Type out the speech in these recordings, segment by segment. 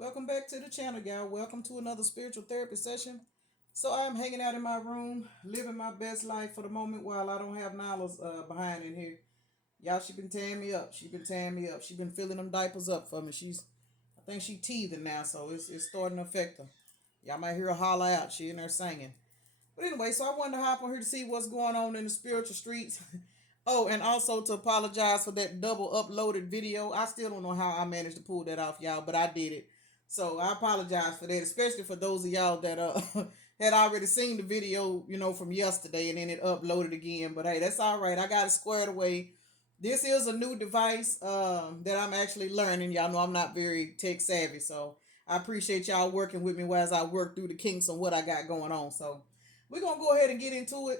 Welcome back to the channel, y'all. Welcome to another spiritual therapy session. So I'm hanging out in my room, living my best life for the moment while I don't have Nyla's behind in here. Y'all, she been tearing me up. She been tearing me up. She been filling them diapers up for me. I think she teething now, so it's starting to affect her. Y'all might hear her holler out. She in there singing. But anyway, so I wanted to hop on here to see what's going on in the spiritual streets. Oh, and also to apologize for that double uploaded video. I still don't know how I managed to pull that off, y'all, but I did it. So I apologize for that, especially for those of y'all that had already seen the video, from yesterday and then it uploaded again. But hey, that's all right. I got it squared away. This is a new device that I'm actually learning. Y'all know I'm not very tech savvy, so I appreciate y'all working with me as I work through the kinks on what I got going on. So we're gonna go ahead and get into it.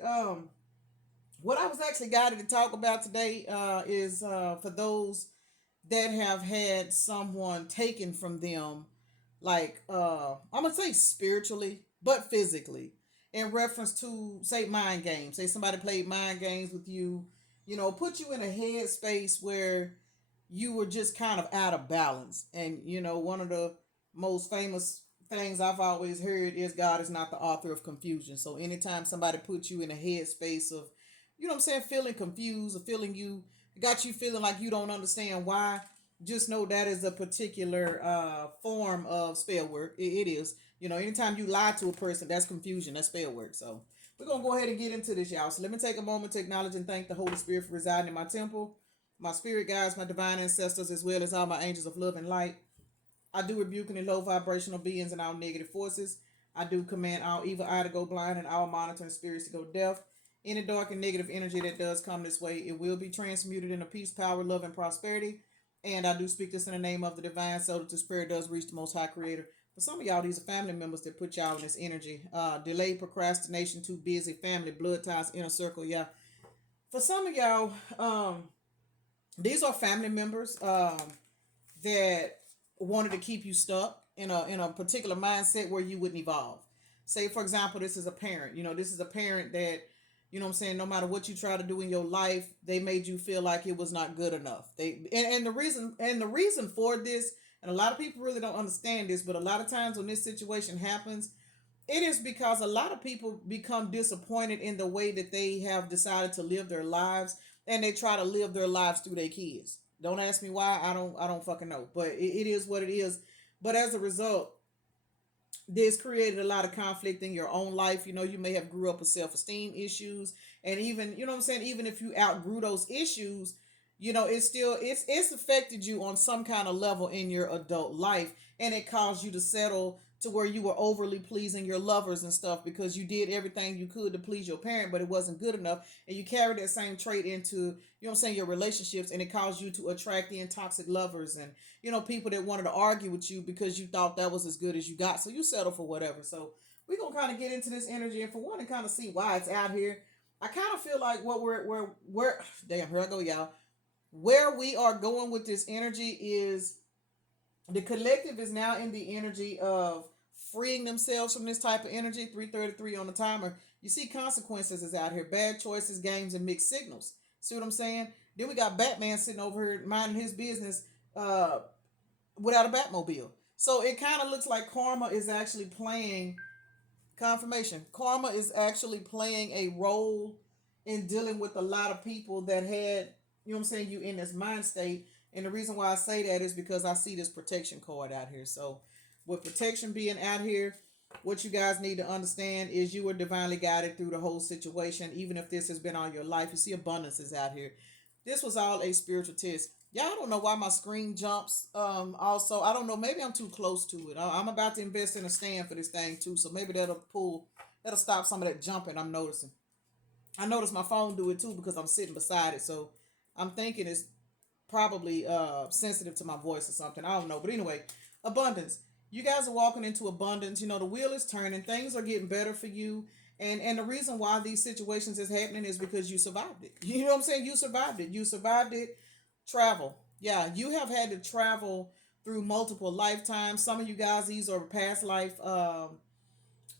What I was actually guided to talk about today is for those that have had someone taken from them, like I'm gonna say spiritually, but physically, in reference to say mind games. Say somebody played mind games with you, put you in a headspace where you were just kind of out of balance. And one of the most famous things I've always heard is God is not the author of confusion. So anytime somebody puts you in a headspace of, what I'm saying, feeling confused or feeling you got you feeling like you don't understand why, just know that is a particular form of spell work. It is. Anytime you lie to a person, that's confusion. That's spell work. So we're gonna go ahead and get into this, y'all. So let me take a moment to acknowledge and thank the Holy Spirit for residing in my temple, my spirit guides, my divine ancestors, as well as all my angels of love and light. I do rebuke any low vibrational beings and all negative forces. I do command all evil eye to go blind and all monitoring spirits to go deaf. Any dark and negative energy that does come this way, it will be transmuted into peace, power, love, and prosperity. And I do speak this in the name of the divine so that the spirit does reach the most high creator. For some of y'all, these are family members that put y'all in this energy. Delay, procrastination, too busy, family, blood ties, inner circle. Yeah. For some of y'all, these are family members that wanted to keep you stuck in a particular mindset where you wouldn't evolve. Say for example, this is a parent. This is a parent that, what I'm saying, no matter what you try to do in your life, they made you feel like it was not good enough. And the reason for this, and a lot of people really don't understand this, but a lot of times when this situation happens, it is because a lot of people become disappointed in the way that they have decided to live their lives, and they try to live their lives through their kids. Don't ask me why. I don't fucking know. But it is what it is. But as a result, this created a lot of conflict in your own life. You may have grew up with self-esteem issues, and even, what I'm saying, even if you outgrew those issues, it's still it's affected you on some kind of level in your adult life, and it caused you to settle to where you were overly pleasing your lovers and stuff because you did everything you could to please your parent, but it wasn't good enough, and you carried that same trait into, what I'm saying, your relationships, and it caused you to attract in toxic lovers and, people that wanted to argue with you because you thought that was as good as you got, so you settle for whatever. So we're gonna kind of get into this energy, and for one, to kind of see why it's out here. I kind of feel like what we're damn, here I go, y'all. Where we are going with this energy is the collective is now in the energy of freeing themselves from this type of energy. 333 on the timer. You see consequences is out here. Bad choices, games, and mixed signals. See what I'm saying? Then we got Batman sitting over here minding his business without a Batmobile. So it kind of looks like karma is actually playing confirmation. Karma is actually playing a role in dealing with a lot of people that had, what I'm saying, you in this mind state. And the reason why I say that is because I see this protection card out here. So with protection being out here, what you guys need to understand is you were divinely guided through the whole situation, even if this has been all your life. You see abundance is out here. This was all a spiritual test. Y'all, I don't know why my screen jumps. Also, I don't know. Maybe I'm too close to it. I'm about to invest in a stand for this thing too, so maybe that'll stop some of that jumping I'm noticing. I noticed my phone do it too because I'm sitting beside it, so I'm thinking it's probably sensitive to my voice or something. I don't know, but anyway, abundance. You guys are walking into abundance. The wheel is turning. Things are getting better for you. And the reason why these situations is happening is because you survived it. You know what I'm saying? You survived it. You survived it. Travel. Yeah, you have had to travel through multiple lifetimes. Some of you guys, these are past life, how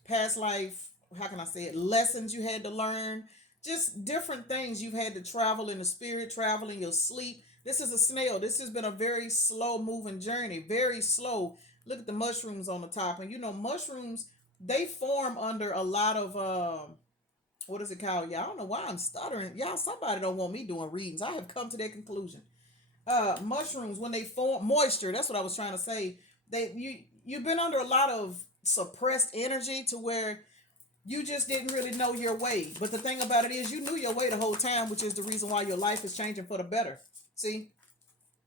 can I say it, lessons you had to learn, just different things you've had to travel in the spirit, travel in your sleep, This is a snail. This has been a very slow moving journey, very slow. Look at the mushrooms on the top. And you know, mushrooms, they form under a lot of what is it called? Y'all, I don't know why I'm stuttering. Y'all, somebody don't want me doing readings. I have come to that conclusion. Mushrooms, when they form moisture, that's what I was trying to say. You've been under a lot of suppressed energy to where you just didn't really know your way. But the thing about it is you knew your way the whole time, which is the reason why your life is changing for the better. See,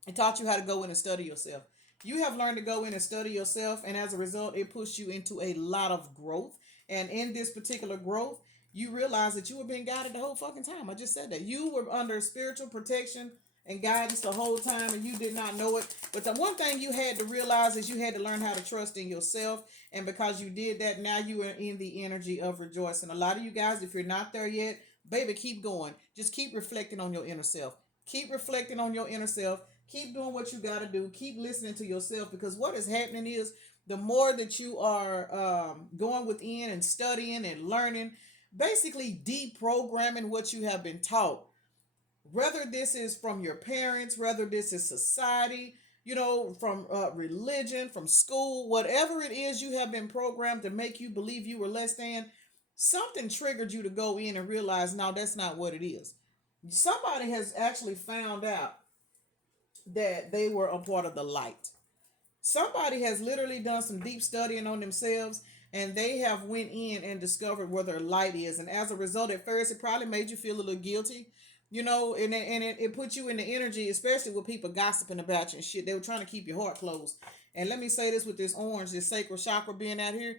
it taught you how to go in and study yourself. You have learned to go in and study yourself, and as a result, it pushed you into a lot of growth. And in this particular growth, you realize that you were being guided the whole fucking time. I just said that. You were under spiritual protection and guidance the whole time, and you did not know it. But the one thing you had to realize is you had to learn how to trust in yourself. And because you did that, now you are in the energy of rejoicing. A lot of you guys, if you're not there yet, baby, keep going. Just keep reflecting on your inner self. Keep reflecting on your inner self. Keep doing what you got to do. Keep listening to yourself, because what is happening is the more that you are going within and studying and learning, basically deprogramming what you have been taught, whether this is from your parents, whether this is society, you know, from religion, from school, whatever it is you have been programmed to make you believe you were less than, something triggered you to go in and realize, no, that's not what it is. Somebody has actually found out that they were a part of the light. Somebody has literally done some deep studying on themselves, and they have went in and discovered where their light is. And as a result, at first it probably made you feel a little guilty, you know, and it put you in the energy, especially with people gossiping about you and shit. They were trying to keep your heart closed. And let me say this, with this orange, this sacral chakra being out here,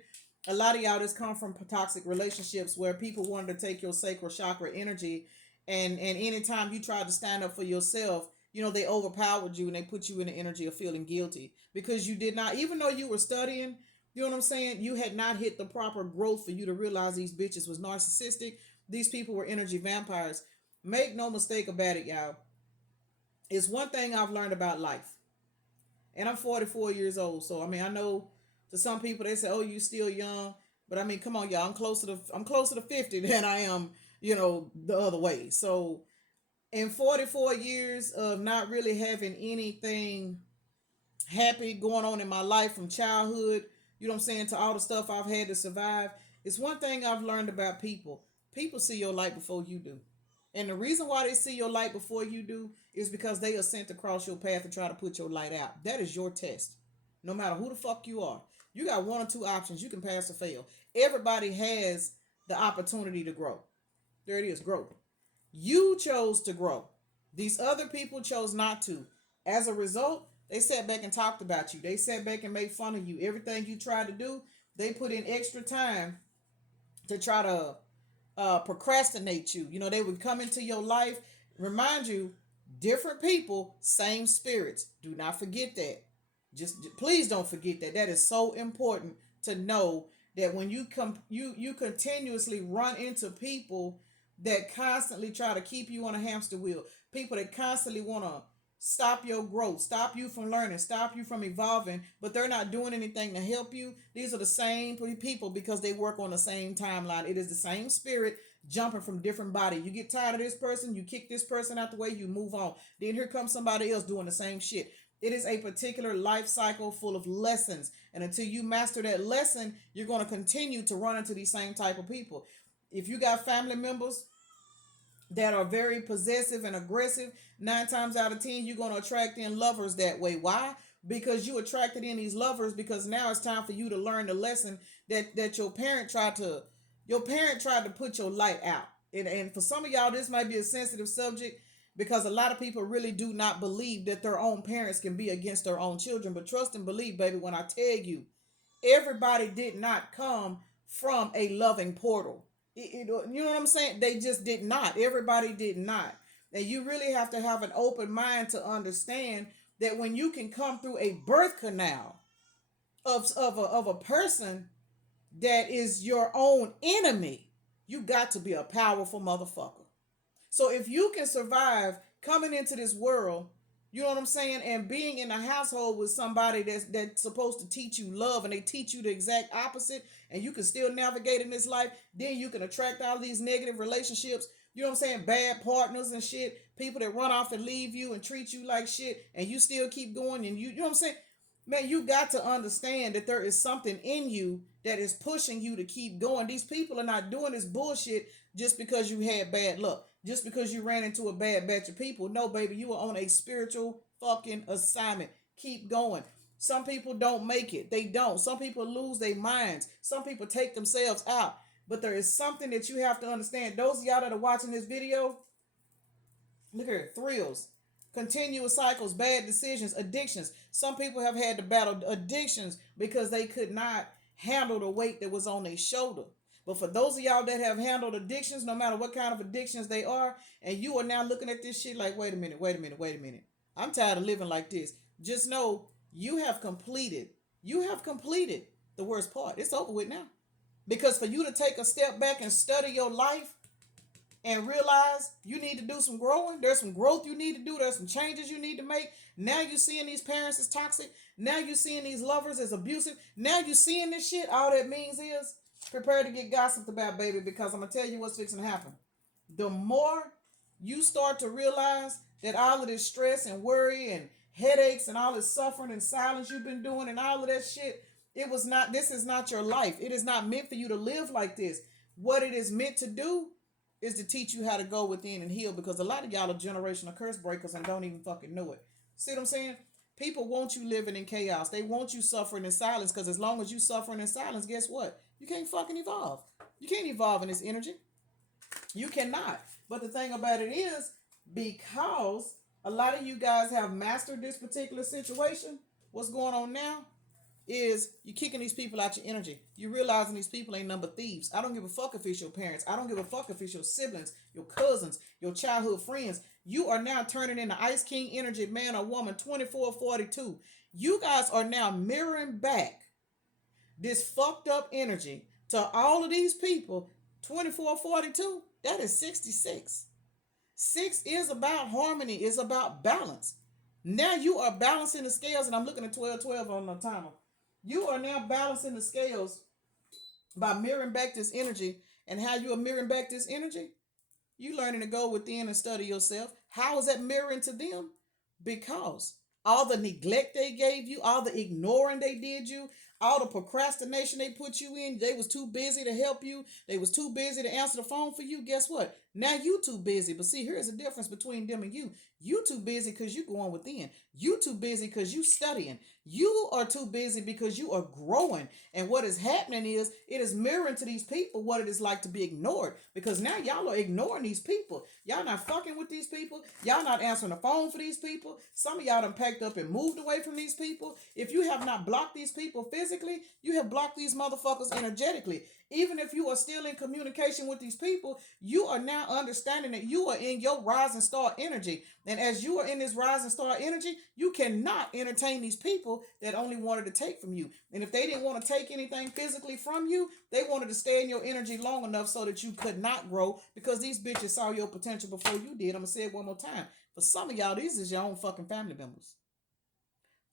a lot of y'all just come from toxic relationships where people wanted to take your sacral chakra energy, and anytime you tried to stand up for yourself, you know, they overpowered you and they put you in the energy of feeling guilty because you did not, even though you were studying, you know what I'm saying, you had not hit the proper growth for you to realize these bitches was narcissistic. These people were energy vampires. Make no mistake about it, y'all. It's one thing I've learned about life, and I'm 44 years old. So I mean, I know to some people they say, "Oh, you still young," but I mean, come on, y'all. I'm closer to 50 than I am, you know, the other way. So in 44 years of not really having anything happy going on in my life from childhood, you know what I'm saying, to all the stuff I've had to survive, it's one thing I've learned about people. People see your light before you do. And the reason why they see your light before you do is because they are sent across your path to try to put your light out. That is your test. No matter who the fuck you are, you got one or two options. You can pass or fail. Everybody has the opportunity to grow. There it is, growth. You chose to grow. These other people chose not to. As a result, they sat back and talked about you. They sat back and made fun of you. Everything you tried to do, they put in extra time to try to procrastinate you. You know, they would come into your life, remind you, different people, same spirits. Do not forget that. Just please don't forget that. That is so important to know, that when you come, you continuously run into people that constantly try to keep you on a hamster wheel. People that constantly want to stop your growth, stop you from learning, stop you from evolving, but they're not doing anything to help you. These are the same people because they work on the same timeline. It is the same spirit jumping from different body. You get tired of this person, you kick this person out the way, you move on. Then here comes somebody else doing the same shit. It is a particular life cycle full of lessons. And until you master that lesson, you're going to continue to run into these same type of people. If you got family members that are very possessive and aggressive, 9 times out of 10, you're going to attract in lovers that way. Why? Because you attracted in these lovers, because now it's time for you to learn the lesson that your parent tried to put your light out. And for some of y'all, this might be a sensitive subject, because a lot of people really do not believe that their own parents can be against their own children. But trust and believe, baby, when I tell you, everybody did not come from a loving portal. You know what I'm saying? They just did not. Everybody did not. And you really have to have an open mind to understand that when you can come through a birth canal of a person that is your own enemy, you got to be a powerful motherfucker. So if you can survive coming into this world, you know what I'm saying, and being in a household with somebody that's supposed to teach you love, and they teach you the exact opposite, and you can still navigate in this life, then you can attract all these negative relationships You know what I'm saying? Bad partners and shit. People that run off and leave you and treat you like shit and you still keep going and you know what I'm saying? Man, you got to understand that there is something in you that is pushing you to keep going. These people are not doing this bullshit just because you had bad luck, just because you ran into a bad batch of people. No, baby, you are on a spiritual fucking assignment. Keep going. Some people don't make it. They don't. Some people lose their minds. Some people take themselves out. But there is something that you have to understand. Those of y'all that are watching this video, look here, thrills, continuous cycles, bad decisions, addictions. Some people have had to battle addictions because they could not handle the weight that was on their shoulder. But for those of y'all that have handled addictions, no matter what kind of addictions they are, and you are now looking at this shit like, wait a minute, wait a minute, wait a minute. I'm tired of living like this. Just know you have completed the worst part. It's over with now. Because for you to take a step back and study your life and realize you need to do some growing. There's some growth you need to do. There's some changes you need to make. Now you're seeing these parents as toxic. Now you're seeing these lovers as abusive. Now you're seeing this shit. All that means is prepare to get gossiped about, baby, because I'm going to tell you what's fixing to happen. The more you start to realize that all of this stress and worry and headaches and all this suffering and silence you've been doing and all of that shit, this is not your life. It is not meant for you to live like this. What it is meant to do is to teach you how to go within and heal, because a lot of y'all are generational curse breakers and don't even fucking know it. See what I'm saying? People want you living in chaos. They want you suffering in silence, because as long as you suffering in silence, guess what? You can't fucking evolve. You can't evolve in this energy. You cannot. But the thing about it is, because a lot of you guys have mastered this particular situation, what's going on now is you kicking these people out your energy. You realizing these people ain't number thieves. I don't give a fuck if it's your parents. I don't give a fuck if it's your siblings, your cousins, your childhood friends. You are now turning into Ice King energy, man or woman, 24/42. You guys are now mirroring back this fucked up energy to all of these people. 24/42, that is 66. 6 is about harmony, it's about balance. Now you are balancing the scales, and I'm looking at 12/12 on the timer. You are now balancing the scales by mirroring back this energy. And how you are mirroring back this energy? You learning to go within and study yourself. How is that mirroring to them? Because all the neglect they gave you, all the ignoring they did you, all the procrastination they put you in, they was too busy to help you. They was too busy to answer the phone for you. Guess what? Now you too busy. But see, here's the difference between them and you. You too busy because you going within. You too busy because you studying. You are too busy because you are growing. And what is happening is it is mirroring to these people what it is like to be ignored. Because now y'all are ignoring these people. Y'all not fucking with these people. Y'all not answering the phone for these people. Some of y'all done packed up and moved away from these people. If you have not blocked these people physically, you have blocked these motherfuckers energetically. Even if you are still in communication with these people, you are now understanding that you are in your rising star energy. And as you are in this rising star energy, you cannot entertain these people that only wanted to take from you. And if they didn't want to take anything physically from you, they wanted to stay in your energy long enough so that you could not grow, because these bitches saw your potential before you did. I'm going to say it one more time. For some of y'all, these is your own fucking family members.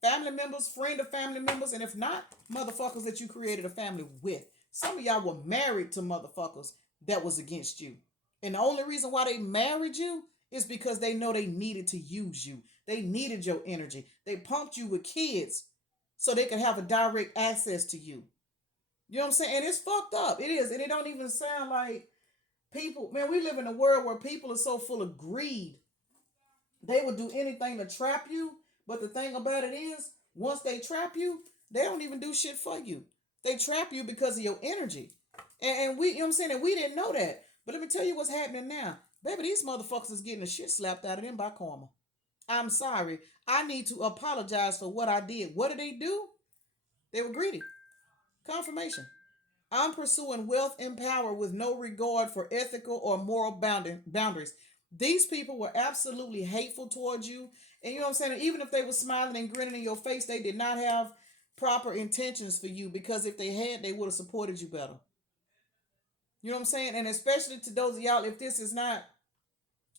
Family members, friend of family members, and if not, motherfuckers that you created a family with. Some of y'all were married to motherfuckers that was against you. And the only reason why they married you is because they know they needed to use you. They needed your energy. They pumped you with kids so they could have a direct access to you. You know what I'm saying? And it's fucked up. It is. And it don't even sound like people. Man, we live in a world where people are so full of greed. They will do anything to trap you. But the thing about it is, once they trap you, they don't even do shit for you. They trap you because of your energy. And we, you know what I'm saying? And we didn't know that. But let me tell you what's happening now. Baby, these motherfuckers is getting the shit slapped out of them by karma. I'm sorry. I need to apologize for what I did. What did they do? They were greedy. Confirmation. I'm pursuing wealth and power with no regard for ethical or moral boundaries. These people were absolutely hateful towards you. And you know what I'm saying? Even if they were smiling and grinning in your face, they did not have proper intentions for you, because if they had, they would have supported you better. You know what I'm saying? And especially to those of y'all, if this is not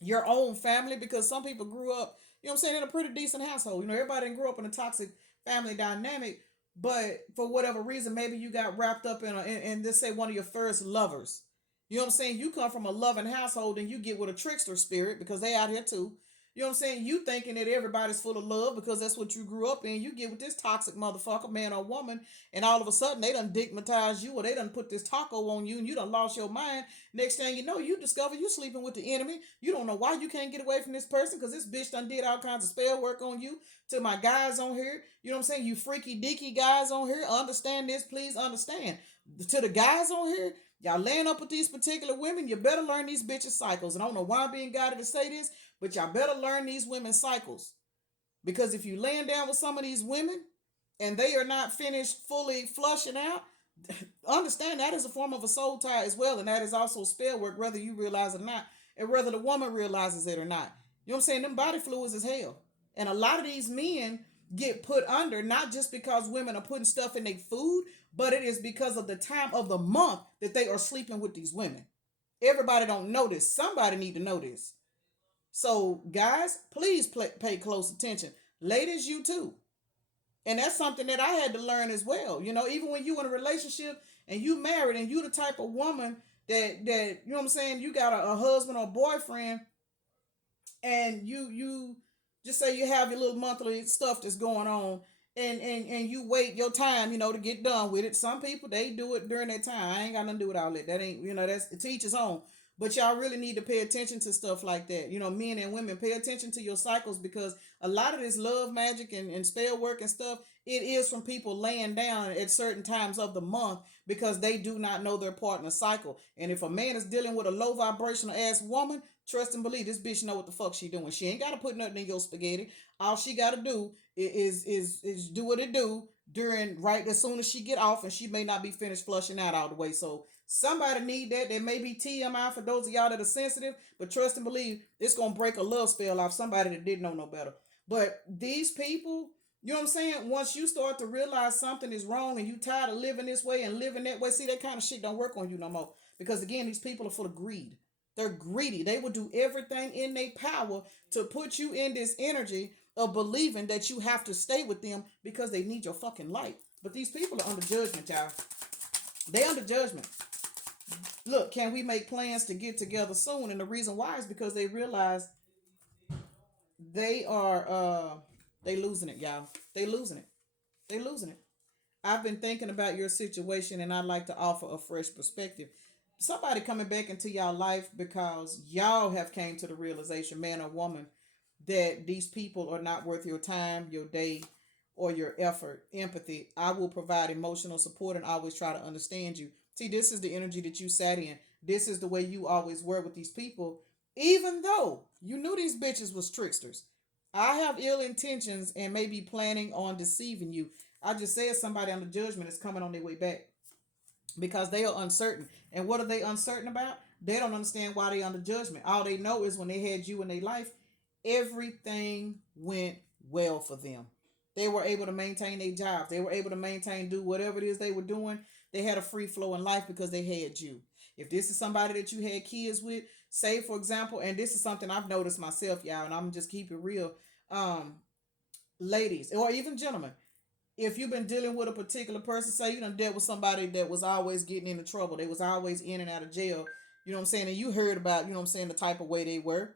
your own family, because some people grew up, you know what I'm saying, in a pretty decent household. You know, everybody didn't grow up in a toxic family dynamic, but for whatever reason, maybe you got wrapped up in, let's say, one of your first lovers. You know what I'm saying? You come from a loving household and you get with a trickster spirit because they out here too. You know what I'm saying? You thinking that everybody's full of love because that's what you grew up in. You get with this toxic motherfucker, man or woman, and all of a sudden they done digmatize you or they done put this taco on you and you done lost your mind. Next thing you know, you discover you sleeping with the enemy. You don't know why you can't get away from this person because this bitch done did all kinds of spell work on you. To my guys on here, you know what I'm saying? You freaky deaky guys on here, understand this, please understand. To the guys on here, y'all laying up with these particular women, you better learn these bitches' cycles. And I don't know why I'm being guided to say this, but y'all better learn these women's cycles. Because if you laying down with some of these women and they are not finished fully flushing out, understand that is a form of a soul tie as well. And that is also spell work, whether you realize it or not, and whether the woman realizes it or not. You know what I'm saying? Them body fluids is hell. And a lot of these men get put under not just because women are putting stuff in their food, but it is because of the time of the month that they are sleeping with these women. Everybody don't know this. Somebody need to know this. So, guys, please pay close attention. Ladies, you too. And that's something that I had to learn as well. You know, even when you in a relationship and you married and you the type of woman that you know what I'm saying, you got a husband or boyfriend and you just say you have your little monthly stuff that's going on and you wait your time, you know, to get done with it. Some people they do it during that time. I ain't got nothing to do with all that. That ain't, you know, that's to each his own. But y'all really need to pay attention to stuff like that. You know, men and women, pay attention to your cycles because a lot of this love magic and spell work and stuff, it is from people laying down at certain times of the month because they do not know their partner's cycle. And if a man is dealing with a low vibrational ass woman, trust and believe this bitch know what the fuck she doing. She ain't gotta put nothing in your spaghetti. All she gotta do is do what it do during right as soon as she get off, and she may not be finished flushing out all the way. So somebody need that. There may be TMI for those of y'all that are sensitive, but trust and believe it's gonna break a love spell off somebody that didn't know no better. But these people, you know what I'm saying? Once you start to realize something is wrong and you tired of living this way and living that way, see that kind of shit don't work on you no more. Because again, these people are full of greed. They're greedy. They will do everything in their power to put you in this energy of believing that you have to stay with them because they need your fucking light. But these people are under judgment, y'all. They under judgment. Look, can we make plans to get together soon? And the reason why is because they realize they are they losing it, y'all. They losing it. They losing it. I've been thinking about your situation and I'd like to offer a fresh perspective. Somebody coming back into y'all life because y'all have came to the realization, man or woman, that these people are not worth your time, your day, or your effort. Empathy. I will provide emotional support and always try to understand you. See, this is the energy that you sat in. This is the way you always were with these people, even though you knew these bitches was tricksters. I have ill intentions and may be planning on deceiving you. I just said somebody under judgment is coming on their way back because they are uncertain. And what are they uncertain about? They don't understand why they under judgment. All they know is when they had you in their life, everything went well for them. They were able to maintain their jobs. They were able to maintain, do whatever it is they were doing. They had a free flow in life because they had you. If this is somebody that you had kids with, say for example, and this is something I've noticed myself, y'all, and I'm just keep it real, um, ladies or even gentlemen, if you've been dealing with a particular person, say you done dealt with somebody that was always getting into trouble, they was always in and out of jail, you know what I'm saying, and you heard about, you know what I'm saying, the type of way they were.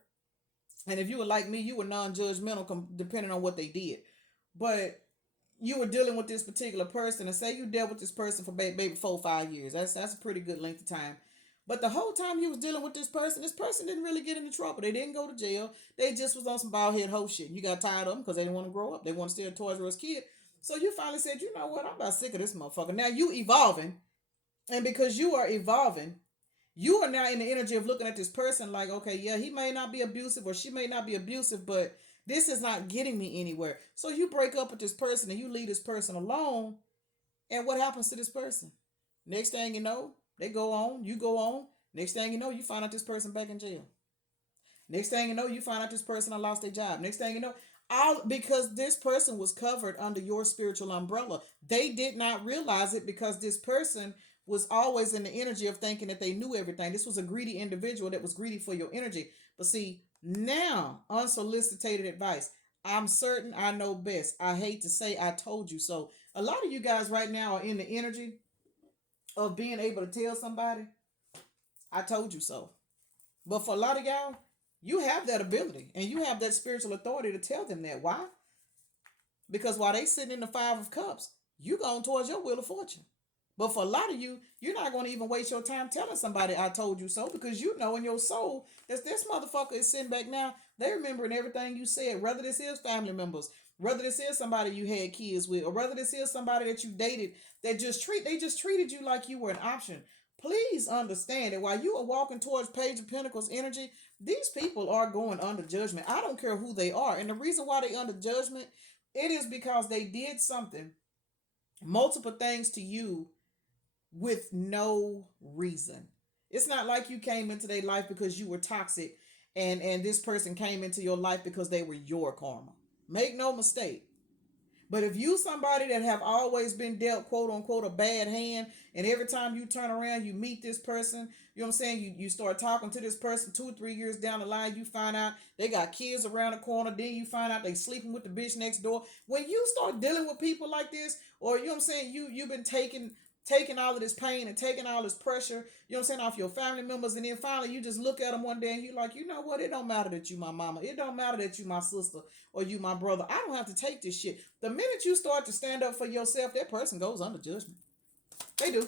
And if you were like me, you were non-judgmental depending on what they did. But you were dealing with this particular person, and say you dealt with this person for maybe 4 or 5 years. That's a pretty good length of time. But the whole time you was dealing with this person didn't really get into trouble. They didn't go to jail. They just was on some bald head hoe shit. You got tired of them because they didn't want to grow up. They want to stay a Toys R Us kid. So you finally said, you know what? I'm about sick of this motherfucker. Now you evolving, and because you are evolving, you are now in the energy of looking at this person like, okay, yeah, he may not be abusive or she may not be abusive, but this is not getting me anywhere. So you break up with this person and you leave this person alone. And what happens to this person? Next thing you know, they go on, you go on. Next thing you know, you find out this person back in jail. Next thing you know, you find out this person lost their job. Next thing you know, all because this person was covered under your spiritual umbrella. They did not realize it because this person was always in the energy of thinking that they knew everything. This was a greedy individual that was greedy for your energy. But see, now, unsolicited advice. I'm certain I know best. I hate to say I told you so. A lot of you guys right now are in the energy of being able to tell somebody, I told you so. But for a lot of y'all, you have that ability and you have that spiritual authority to tell them that. Why? Because while they sitting in the five of cups, you going towards your wheel of fortune. But for a lot of you, you're not going to even waste your time telling somebody I told you so, because you know in your soul that this motherfucker is sitting back now. They remembering everything you said, whether this is family members, whether this is somebody you had kids with, or whether this is somebody that you dated that they just treated you like you were an option. Please understand that while you are walking towards Page of Pentacles energy, these people are going under judgment. I don't care who they are. And the reason why they under judgment, it is because they did something, multiple things to you with no reason. It's not like you came into their life because you were toxic and this person came into your life because they were your karma. Make no mistake. But if you somebody that have always been dealt quote unquote a bad hand, and every time you turn around you meet this person, you know what I'm saying, you start talking to this person 2 or 3 years down the line, you find out they got kids around the corner, then you find out they sleeping with the bitch next door. When you start dealing with people like this, or you know what I'm saying, you've been taking all of this pain and taking all this pressure, you know what I'm saying, off your family members, and then finally you just look at them one day and you like, you know what, it don't matter that you my mama, it don't matter that you my sister or you my brother, I don't have to take this shit. The minute you start to stand up for yourself, that person goes under judgment. They do.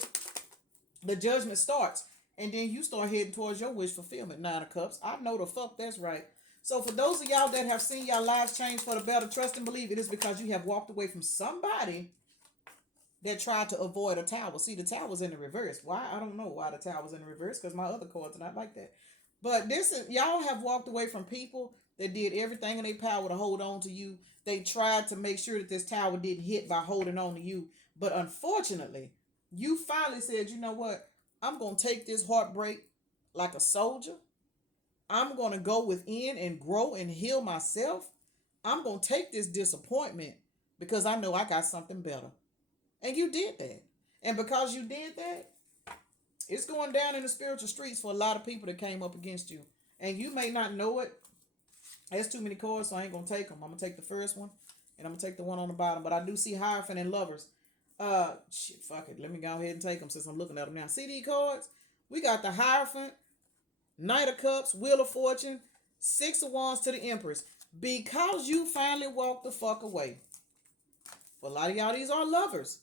The judgment starts, and then you start heading towards your wish fulfillment. 9 of Cups, I know the fuck that's right. So for those of y'all that have seen y'all lives change for the better, trust and believe it is because you have walked away from somebody that tried to avoid a tower. See, the tower's in the reverse. Why? I don't know why the tower's in the reverse, because my other cards are not like that. But this is, y'all have walked away from people that did everything in their power to hold on to you. They tried to make sure that this tower didn't hit by holding on to you. But unfortunately, you finally said, you know what? I'm going to take this heartbreak like a soldier. I'm going to go within and grow and heal myself. I'm going to take this disappointment because I know I got something better. And you did that. And because you did that, it's going down in the spiritual streets for a lot of people that came up against you. And you may not know it. There's too many cards, so I ain't going to take them. I'm going to take the first one, and I'm going to take the one on the bottom. But I do see Hierophant and Lovers. Shit, fuck it. Let me go ahead and take them since I'm looking at them now. See these cards? We got the Hierophant, Knight of Cups, Wheel of Fortune, 6 of Wands to the Empress. Because you finally walked the fuck away. For a lot of y'all, these are lovers.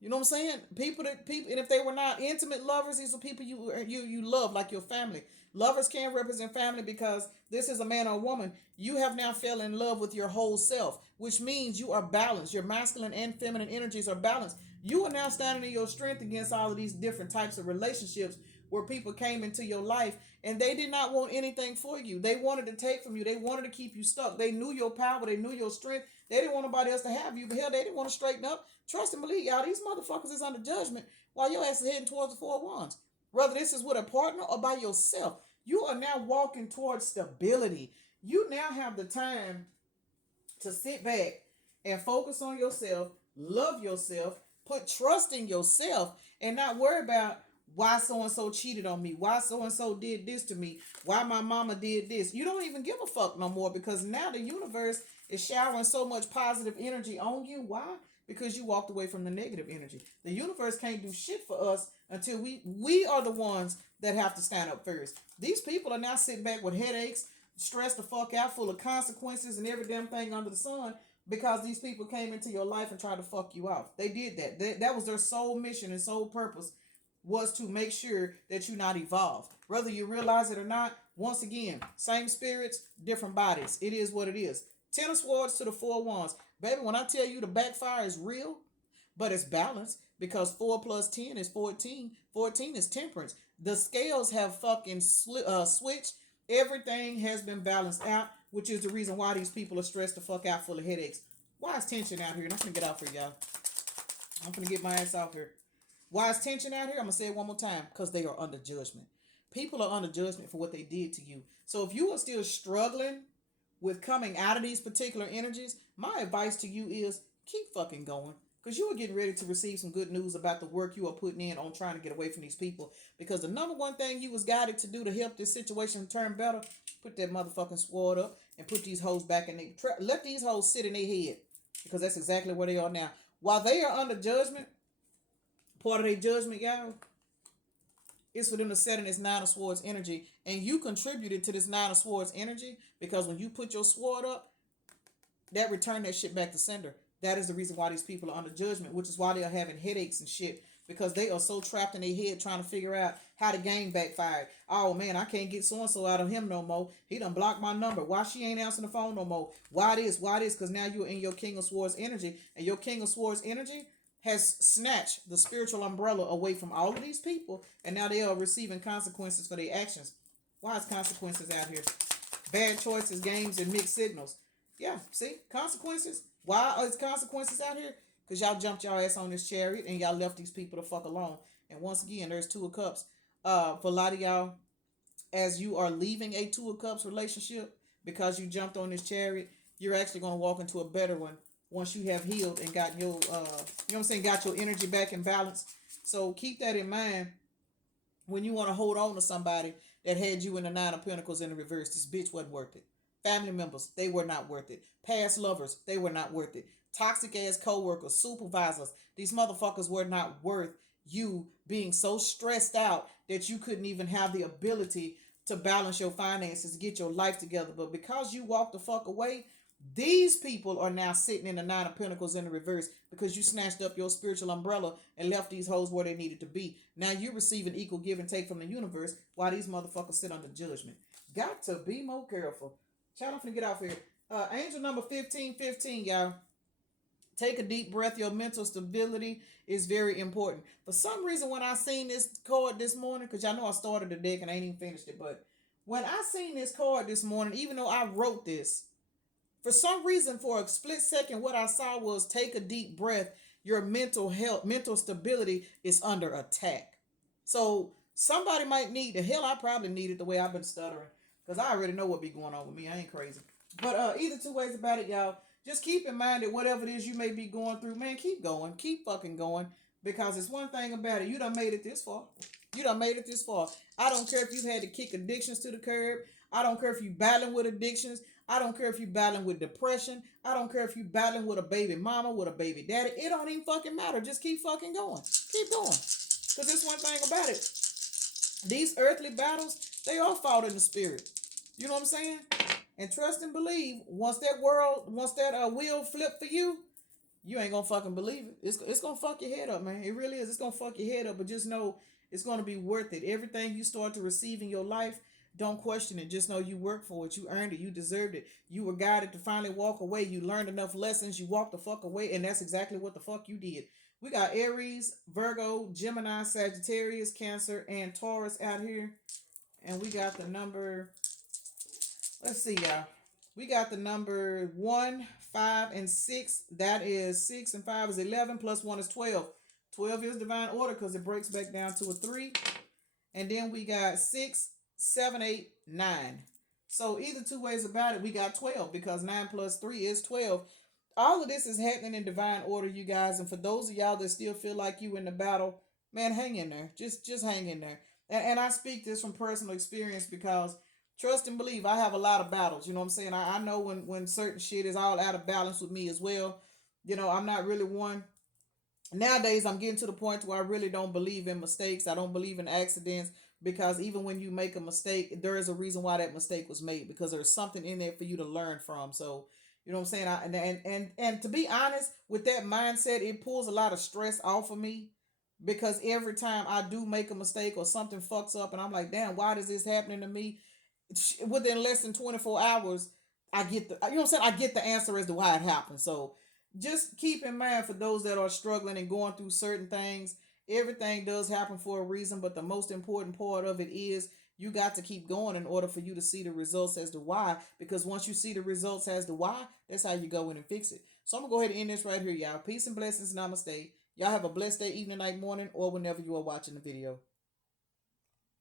You know what I'm saying? People, and if they were not intimate lovers, these are people you love, like your family. Lovers can represent family because this is a man or a woman. You have now fell in love with your whole self, which means you are balanced. Your masculine and feminine energies are balanced. You are now standing in your strength against all of these different types of relationships where people came into your life and they did not want anything for you. They wanted to take from you. They wanted to keep you stuck. They knew your power. They knew your strength. They didn't want nobody else to have you. But hell, they didn't want to straighten up. Trust and believe, y'all, these motherfuckers is under judgment while your ass is heading towards the 4 of Wands. Whether this is with a partner or by yourself, you are now walking towards stability. You now have the time to sit back and focus on yourself, love yourself, put trust in yourself, and not worry about why so-and-so cheated on me, why so-and-so did this to me, why my mama did this. You don't even give a fuck no more because now the universe is showering so much positive energy on you. Why? Because you walked away from the negative energy. The universe can't do shit for us until we are the ones that have to stand up first. These people are now sitting back with headaches, stressed the fuck out, full of consequences and every damn thing under the sun because these people came into your life and tried to fuck you off. They did that. That was their sole mission and sole purpose, was to make sure that you not evolve. Whether you realize it or not, once again, same spirits, different bodies. It is what it is. 10 of Swords to the 4 of Wands. Baby, when I tell you the backfire is real, but it's balanced because 4 plus 10 is 14. 14 is temperance. The scales have fucking switched. Everything has been balanced out, which is the reason why these people are stressed the fuck out, full of headaches. Why is tension out here? And I'm going to get out for y'all. I'm going to get my ass out here. Why is tension out here? I'm going to say it one more time. Because they are under judgment. People are under judgment for what they did to you. So if you are still struggling with coming out of these particular energies, my advice to you is keep fucking going. Because you are getting ready to receive some good news about the work you are putting in on trying to get away from these people. Because the number one thing you was guided to do to help this situation turn better, put that motherfucking sword up and put these hoes back in their... Let these hoes sit in their head. Because that's exactly where they are now. While they are under judgment, part of their judgment, y'all, is for them to set in this Nine of Swords energy. And you contributed to this Nine of Swords energy because when you put your sword up, that return that shit back to sender. That is the reason why these people are under judgment, which is why they are having headaches and shit, because they are so trapped in their head trying to figure out how the game backfired. Oh man, I can't get so and so out of him no more. He done blocked my number. Why she ain't answering the phone no more? Why this? Why this? Because now you're in your King of Swords energy, and your King of Swords energy has snatched the spiritual umbrella away from all of these people, and now they are receiving consequences for their actions. Why is consequences out here? Bad choices, games, and mixed signals. Yeah, see? Consequences. Why are consequences out here? Because y'all jumped y'all ass on this chariot and y'all left these people to fuck alone. And once again, there's Two of Cups. For a lot of y'all, as you are leaving a Two of Cups relationship because you jumped on this chariot, you're actually going to walk into a better one once you have healed and got your, you know what I'm saying, got your energy back in balance. So keep that in mind when you want to hold on to somebody that had you in the Nine of Pentacles in the reverse. This bitch wasn't worth it. Family members, they were not worth it. Past lovers, they were not worth it. Toxic ass co-workers, supervisors, these motherfuckers were not worth you being so stressed out that you couldn't even have the ability to balance your finances, to get your life together. But because you walked the fuck away, these people are now sitting in the Nine of Pentacles in the reverse because you snatched up your spiritual umbrella and left these hoes where they needed to be. Now you're receiving equal give and take from the universe while these motherfuckers sit under judgment. Got to be more careful. Child, I'm finna get off here. Angel number 1515, y'all. Take a deep breath. Your mental stability is very important. For some reason, when I seen this card this morning, because y'all know I started the deck and I ain't even finished it, but when I seen this card this morning, even though I wrote this, for some reason, for a split second, what I saw was take a deep breath. Your mental health, mental stability is under attack. So somebody might need the hell. I probably need it the way I've been stuttering because I already know what be going on with me. I ain't crazy. But either two ways about it, y'all. Just keep in mind that whatever it is you may be going through, man, keep going. Keep fucking going. Because it's one thing about it. You done made it this far. You done made it this far. I don't care if you've had to kick addictions to the curb. I don't care if you battling with addictions. I don't care if you battling with depression. I don't care if you battling with a baby mama, with a baby daddy. It don't even fucking matter. Just keep fucking going. Keep going. Because there's one thing about it. These earthly battles, they all fought in the spirit. You know what I'm saying? And trust and believe, once that wheel flip for you, you ain't gonna fucking believe it. It's gonna fuck your head up, man. It really is. It's gonna fuck your head up, but just know it's gonna be worth it. Everything you start to receive in your life, don't question it. Just know you worked for it. You earned it. You deserved it. You were guided to finally walk away. You learned enough lessons. You walked the fuck away, and that's exactly what the fuck you did. We got Aries, Virgo, Gemini, Sagittarius, Cancer, and Taurus out here. And we got the number, let's see, y'all. We got the number 1, 5, and 6. That is 6 and 5 is 11, plus 1 is 12. 12 is divine order because it breaks back down to a 3. And then we got 6, 7, 8, 9. So either two ways about it, we got 12 because 9 plus 3 is 12. All of this is happening in divine order, you guys. And for those of y'all that still feel like you in the battle, man, hang in there. Just hang in there. And I speak this from personal experience because trust and believe, I have a lot of battles. You know what I'm saying? I know when certain shit is all out of balance with me as well. You know, I'm not really one. Nowadays, I'm getting to the point where I really don't believe in mistakes. I don't believe in accidents because even when you make a mistake, there is a reason why that mistake was made because there's something in there for you to learn from. So, you know what I'm saying? And to be honest, with that mindset, it pulls a lot of stress off of me because every time I do make a mistake or something fucks up and I'm like, damn, why is this happening to me? Within less than 24 hours, I get the, you know what I'm saying? I get the answer as to why it happened. So just keep in mind for those that are struggling and going through certain things, everything does happen for a reason, but the most important part of it is you got to keep going in order for you to see the results as to why. Because once you see the results as to why, that's how you go in and fix it. So I'm gonna go ahead and end this right here, y'all. Peace and blessings. Namaste. Y'all have a blessed day, evening, night, morning, or whenever you are watching the video.